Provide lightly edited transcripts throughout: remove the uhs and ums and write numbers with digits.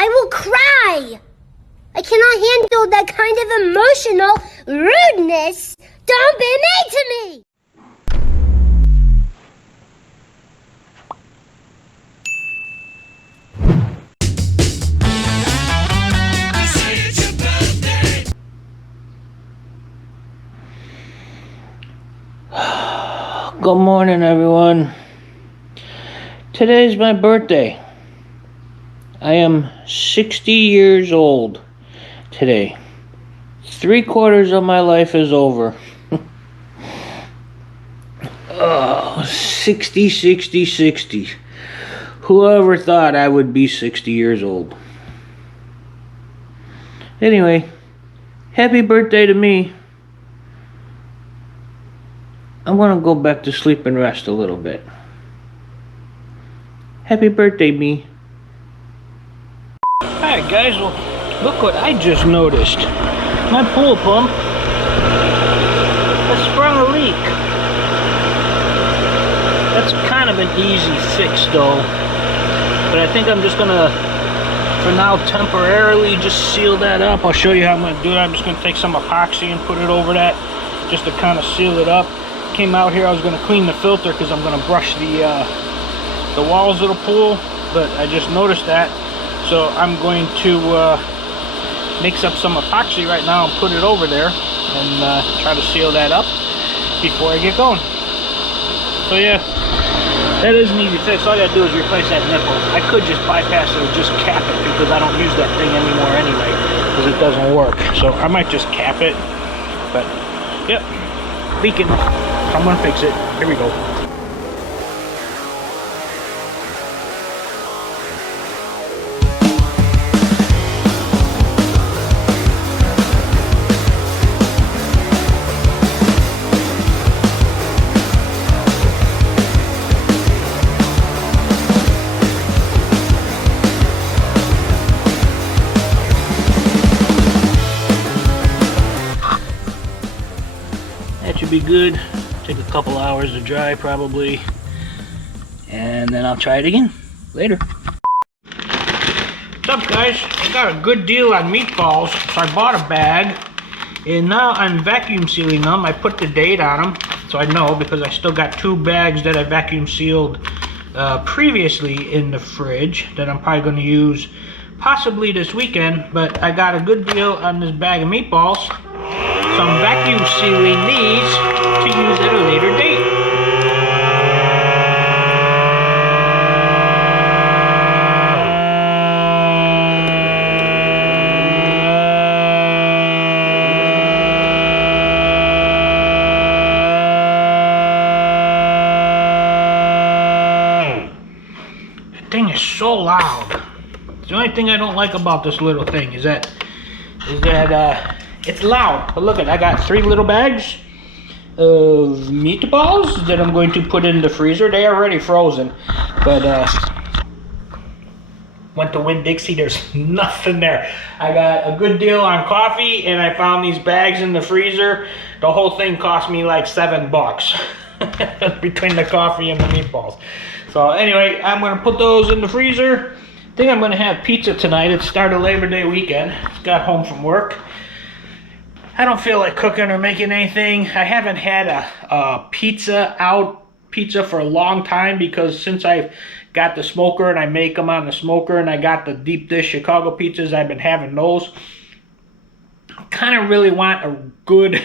I will cry. I cannot handle that kind of emotional rudeness. Don't be mean to me. Good morning, everyone. Today's my birthday. I am 60 years old today. 3/4 of my life is over. Oh, 60, 60, 60. Whoever thought I would be 60 years old? Anyway, happy birthday to me. I want to go back to sleep and rest a little bit. Happy birthday, me. Alright guys, well, look what I just noticed. My pool pump has sprung a leak. That's kind of an easy fix though. But I think I'm just gonna, for now, temporarily just seal that up. I'll show you how I'm gonna do it. I'm just gonna take some epoxy and put it over that just to kind of seal it up. Came out here, I was gonna clean the filter because I'm gonna brush the walls of the pool, but I just noticed that. So I'm going to mix up some epoxy right now and put it over there and try to seal that up before I get going. So yeah, that is an easy fix. All I gotta do is replace that nipple. I could just bypass it or just cap it because I don't use that thing anymore anyway because it doesn't work. So I might just cap it, but yep, leaking. So I'm gonna fix it. Here we go. That should be good. Take a couple hours to dry probably, and then I'll try it again later. What's up guys? I got a good deal on meatballs, so I bought a bag and now I'm vacuum sealing them. I put the date on them so I know because I still got 2 bags that I vacuum sealed previously in the fridge that I'm probably going to use possibly this weekend, but I got a good deal on this bag of meatballs. So I'm vacuum sealing these to use at a later date. That thing is so loud. The only thing I don't like about this little thing is that it's loud. But look, I got 3 little bags of meatballs that I'm going to put in the freezer. They are already frozen, but went to Winn-Dixie. There's nothing there. I got a good deal on coffee, and I found these bags in the freezer. The whole thing cost me like $7 between the coffee and the meatballs. So anyway, I'm gonna put those in the freezer. I think I'm gonna have pizza tonight. It's start of Labor Day weekend. Just got home from work. I don't feel like cooking or making anything. I haven't had a pizza for a long time because since I've got the smoker and I make them on the smoker and I got the deep dish Chicago pizzas, I've been having those. I kind of really want a good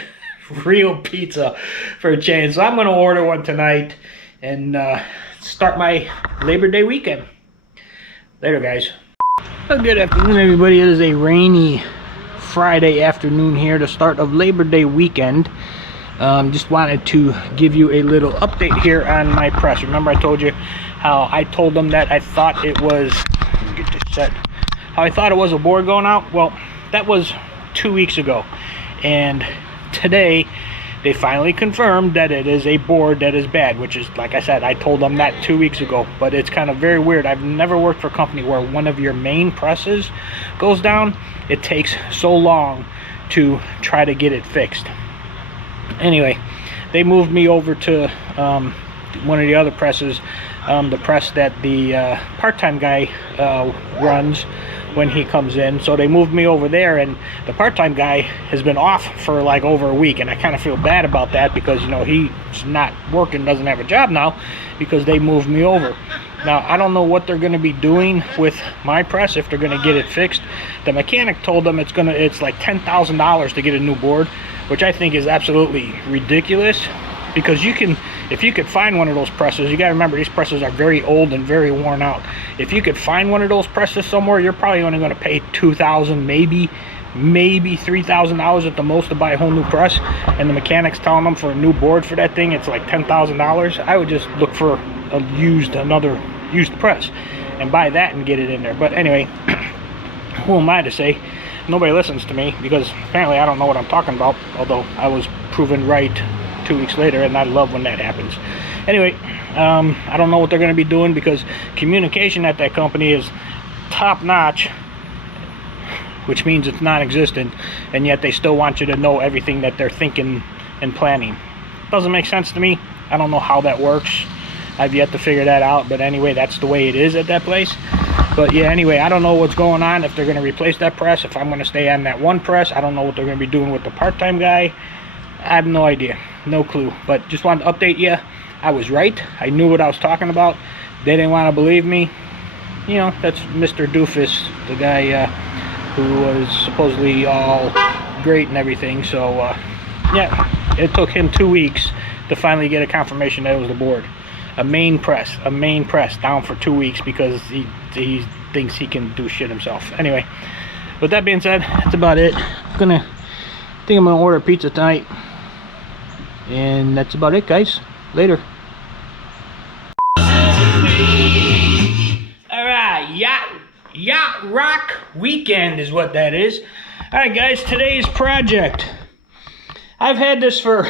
real pizza for a change. So I'm going to order one tonight and start my Labor Day weekend. Later guys. Well, good afternoon everybody. It is a rainy Friday afternoon here, the start of Labor Day weekend. Just wanted to give you a little update here on my press. Remember I told you how I told them that I thought it was, let me get this set, how I thought it was a board going out? Well, that was 2 weeks ago, and today they finally confirmed that it is a board that is bad, which is, like I said, I told them that 2 weeks ago, but it's kind of very weird. I've never worked for a company where one of your main presses goes down. It takes so long to try to get it fixed. Anyway, they moved me over to one of the other presses, the press that the part-time guy runs, when he comes in. So they moved me over there, and the part-time guy has been off for like over a week, and I kind of feel bad about that because, you know, he's not working, doesn't have a job now because they moved me over. Now, I don't know what they're going to be doing with my press, if they're going to get it fixed. The mechanic told them it's like $10,000 to get a new board, which I think is absolutely ridiculous, because if you could find one of those presses, you got to remember these presses are very old and very worn out. If you could find one of those presses somewhere, you're probably only going to pay $2,000, maybe $3,000 at the most to buy a whole new press, and the mechanic's telling them for a new board for that thing it's like $10,000. I would just look for another used press and buy that and get it in there. But anyway, who am I to say? Nobody listens to me because apparently I don't know what I'm talking about, although I was proven right 2 weeks later, and I love when that happens. Anyway, I don't know what they're going to be doing because communication at that company is top notch, which means it's non-existent, and yet they still want you to know everything that they're thinking and planning. Doesn't make sense to me. I don't know how that works. I've yet to figure that out, but anyway, that's the way it is at that place. But yeah, anyway, I don't know what's going on, if they're going to replace that press, if I'm going to stay on that one press. I don't know what they're going to be doing with the part-time guy. I have no idea, no clue. But just wanted to update you. I was right. I knew what I was talking about. They didn't want to believe me. You know, that's Mr. Doofus, the guy who was supposedly all great and everything. So yeah, it took him 2 weeks to finally get a confirmation that it was the board. A main press down for 2 weeks because he thinks he can do shit himself. Anyway, with that being said, that's about it. I think I'm gonna order pizza tonight, and that's about it, guys. Later. All right, yacht rock weekend is what that is. All right, guys, today's project. I've had this for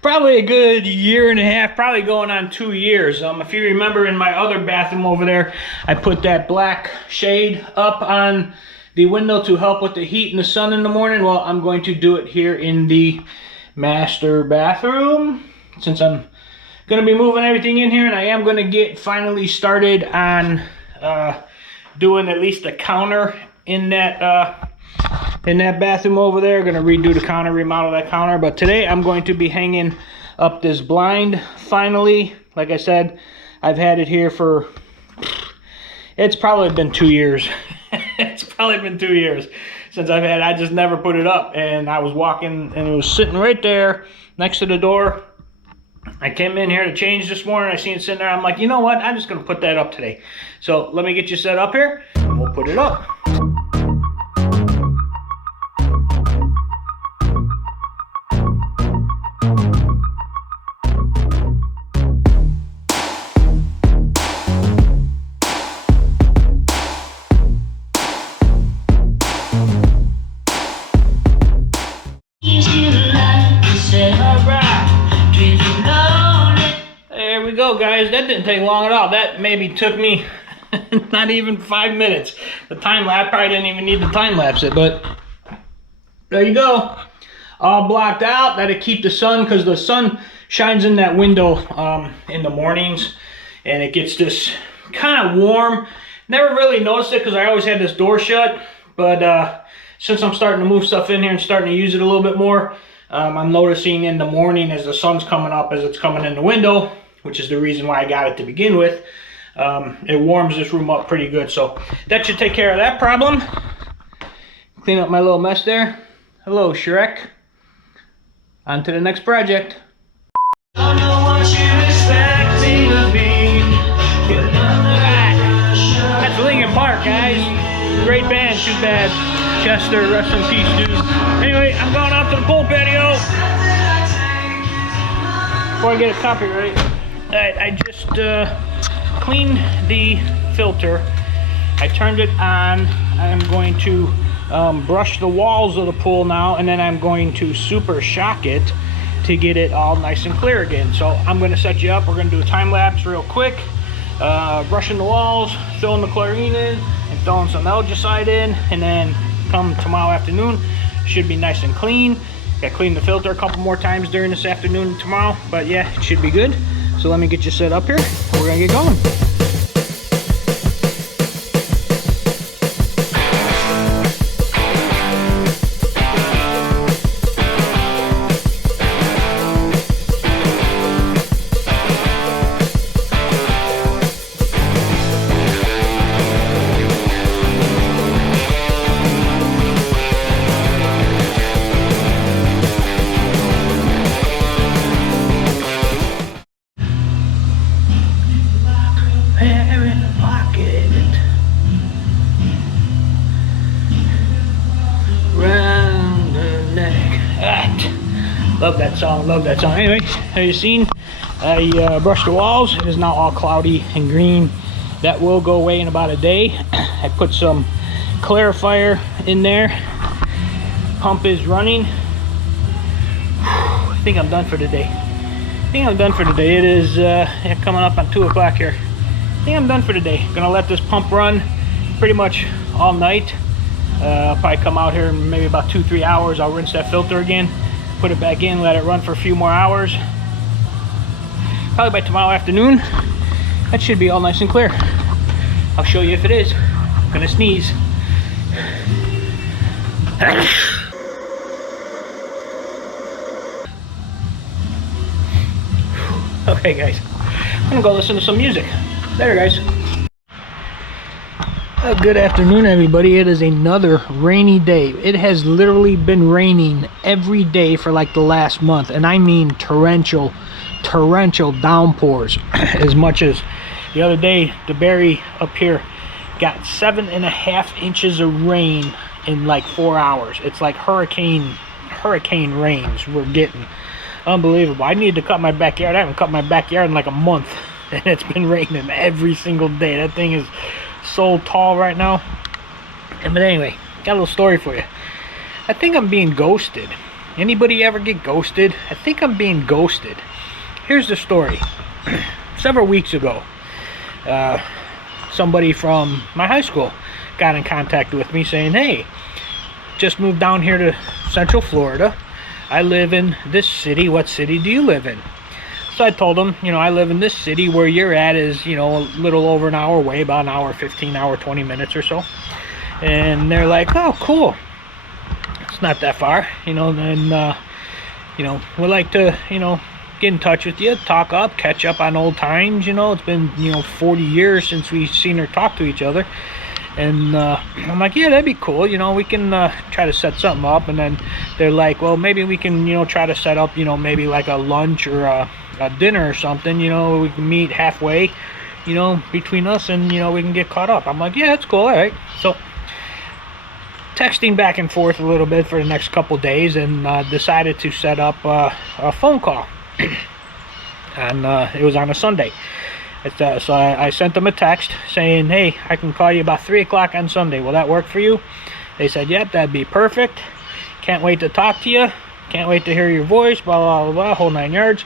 probably a good year and a half, probably going on 2 years. If you remember, in my other bathroom over there, I put that black shade up on the window to help with the heat and the sun in the morning. Well, I'm going to do it here in the master bathroom, since I'm going to be moving everything in here, and I am going to get finally started on doing at least a counter in that bathroom over there. Going to redo the counter, remodel that counter. But today I'm going to be hanging up this blind finally. Like I said, I've had it here for, it's probably been 2 years. It's probably been 2 years since I just never put it up. And I was walking and it was sitting right there next to the door. I came in here to change this morning. I seen it sitting there. I'm like, you know what? I'm just going to put that up today. So let me get you set up here and we'll put it up. There we go, guys. That didn't take long at all. That maybe took me not even 5 minutes. The time lapse, I probably didn't even need to time lapse it, but there you go. All blocked out. That'll keep the sun, because the sun shines in that window in the mornings, and it gets this kind of warm. Never really noticed it because I always had this door shut, but since I'm starting to move stuff in here and starting to use it a little bit more, I'm noticing in the morning as the sun's coming up, as it's coming in the window, which is the reason why I got it to begin with, it warms this room up pretty good. So that should take care of that problem. Clean up my little mess there. Hello, Shrek. On to the next project. Don't know what you're expecting of me. That's Linkin Park, guys. Great band, too bad. Chester, rest in peace, dude. Anyway, I'm going out to the pool patio before I get a copyright. Alright, I just cleaned the filter. I turned it on. I'm going to brush the walls of the pool now, and then I'm going to super shock it to get it all nice and clear again. So I'm going to set you up. We're going to do a time lapse real quick. Brushing the walls, throwing the chlorine in, and throwing some algicide in, and then come tomorrow afternoon, should be nice and clean. Got to clean the filter a couple more times during this afternoon and tomorrow, but yeah, it should be good. So let me get you set up here. We're gonna get going. Love that song, love that song. Anyway, as you've seen, I brushed the walls. It is now all cloudy and green. That will go away in about a day. I put some clarifier in there. Pump is running. I think I'm done for the day. It is coming up on 2 o'clock here. I think I'm done for the day. Gonna let this pump run pretty much all night. I'll probably come out here in maybe about 2-3 hours. I'll rinse that filter again, put it back in, let it run for a few more hours. Probably by tomorrow afternoon, that should be all nice and clear. I'll show you if it is. I'm gonna sneeze. Okay guys, I'm gonna go listen to some music. Later guys. Good afternoon everybody. It is another rainy day. It has literally been raining every day for like the last month, and I mean torrential downpours. As much as the other day, the Berry up here got 7.5 inches of rain in like 4 hours. It's like hurricane rains we're getting. Unbelievable. I need to cut my backyard. I haven't cut my backyard in like a month, and it's been raining every single day. That thing is so tall right now. But anyway, got a little story for you. I think I'm being ghosted. Anybody ever get ghosted? I think I'm being ghosted. Here's the story. Several weeks ago, somebody from my high school got in contact with me saying, hey, just moved down here to Central Florida. I live in this city. What city do you live in? So I told them, you know, I live in this city. Where you're at is, you know, a little over an hour away, about an hour 15, hour 20 minutes or so. And they're like, oh, cool. It's not that far, you know. Then, you know, we'd like to, you know, get in touch with you, talk up, catch up on old times. You know, it's been, you know, 40 years since we've seen or talked to each other. And I'm like, yeah, that'd be cool. You know, we can try to set something up. And then they're like, well, maybe we can, you know, try to set up, you know, maybe like a lunch or a dinner or something. You know, we can meet halfway, you know, between us, and, you know, we can get caught up. I'm like, yeah, that's cool. All right. So texting back and forth a little bit for the next couple days, and decided to set up a phone call. And it was on a Sunday. So I sent them a text saying, hey, I can call you about 3 o'clock on Sunday. Will that work for you? They said, yep, that'd be perfect. Can't wait to talk to you. Can't wait to hear your voice, blah, blah, blah, blah, whole 9 yards.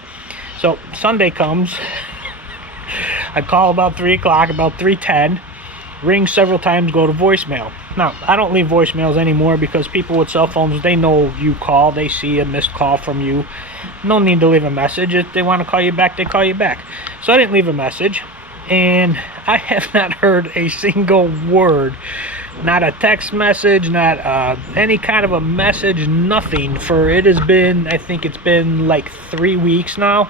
So Sunday comes. I call about 3 o'clock, about 3:10. Ring several times, go to voicemail. Now, I don't leave voicemails anymore because people with cell phones, they know you call. They see a missed call from you. No need to leave a message. If they want to call you back, they call you back. So I didn't leave a message, and I have not heard a single word. Not a text message, not any kind of a message, nothing. For it has been, I think it's been like 3 weeks now,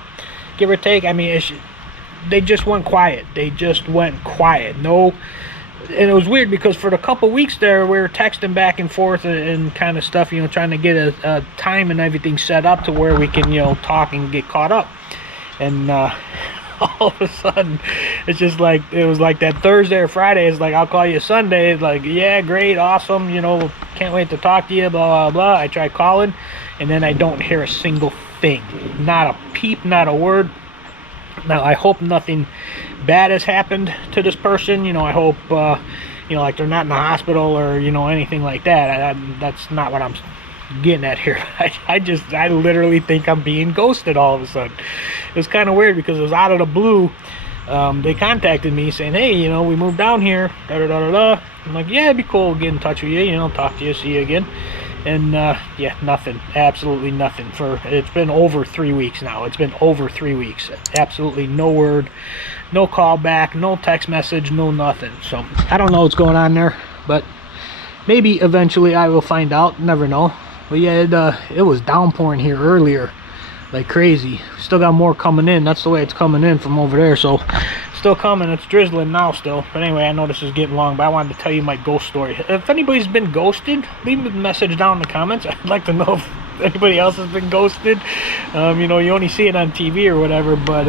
give or take. I mean, they just went quiet. No. And it was weird because for the couple weeks there, we were texting back and forth and kind of stuff, you know, trying to get a time and everything set up to where we can, you know, talk and get caught up. And all of a sudden, it's just like, it was like that Thursday or Friday. It's like, I'll call you Sunday. It's like, yeah, great, awesome, you know, can't wait to talk to you, blah, blah, blah. I try calling, and then I don't hear a single thing. Not a peep, not a word. Now, I hope nothing bad has happened to this person. You know, I hope, you know, like they're not in the hospital or, you know, anything like that. That's not what I'm getting at here. I literally think I'm being ghosted all of a sudden. It was kind of weird because it was out of the blue. They contacted me saying, hey, you know, we moved down here, da da da da da. I'm like, yeah, it'd be cool to get in touch with you, you know, talk to you, see you again. And yeah, nothing, absolutely nothing. It's been over 3 weeks now. It's been over 3 weeks. Absolutely no word, no call back, no text message, no nothing. So I don't know what's going on there, but maybe eventually I will find out. Never know. But yeah, it was downpouring here earlier like crazy. Still got more coming in. That's the way it's coming in from over there. So still coming. It's drizzling now still. But anyway, I know this is getting long, but I wanted to tell you my ghost story. If anybody's been ghosted, leave a message down in the comments. I'd like to know if anybody else has been ghosted. You know, you only see it on TV or whatever, but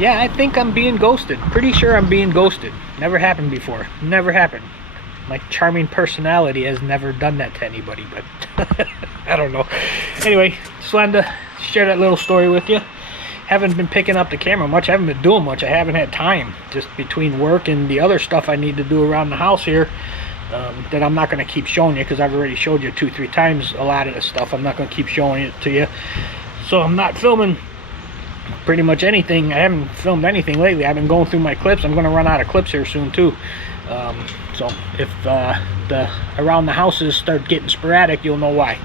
yeah, I think I'm being ghosted. Pretty sure I'm being ghosted. Never happened before. Never happened. my charming personality has never done that to anybody, but I don't know. Anyway, just wanted to share that little story with you. Haven't been picking up the camera much. I haven't been doing much. I haven't had time, just between work and the other stuff I need to do around the house here, that I'm not going to keep showing you, because I've already showed you 2-3 times a lot of this stuff. I'm not going to keep showing it to you. So I'm not filming pretty much anything. I haven't filmed anything lately. I've been going through my clips. I'm going to run out of clips here soon too. So if the around the houses start getting sporadic, you'll know why.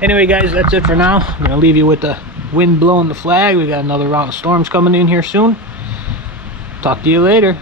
Anyway, guys, that's it for now. I'm going to leave you with the wind blowing the flag. We got another round of storms coming in here soon. Talk to you later.